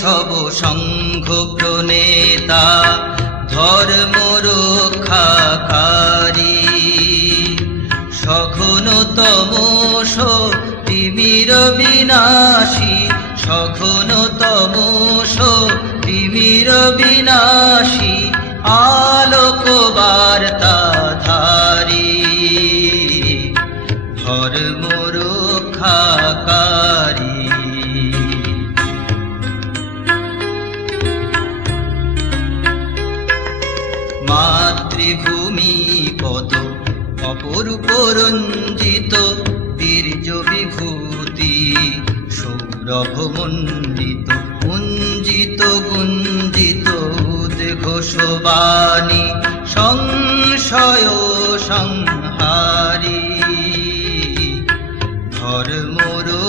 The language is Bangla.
সব সংঘ প্রণেতা, ধর্ম রক্ষাকারী। সঘনতম তিমির বিনাশী, সঘনতম তিমির বিনাশী আলোক বার্তা ধারী ধর্ম রক্ষাকারী। নামে ভূমি পদ, অপরূপ রঞ্জিত বীর্য বিভূতি, সৌরভ মণ্ডিত কুঞ্জিত গুঞ্জিত ঘোষবাণী সংশয় সংহারী। ধর্মরূপ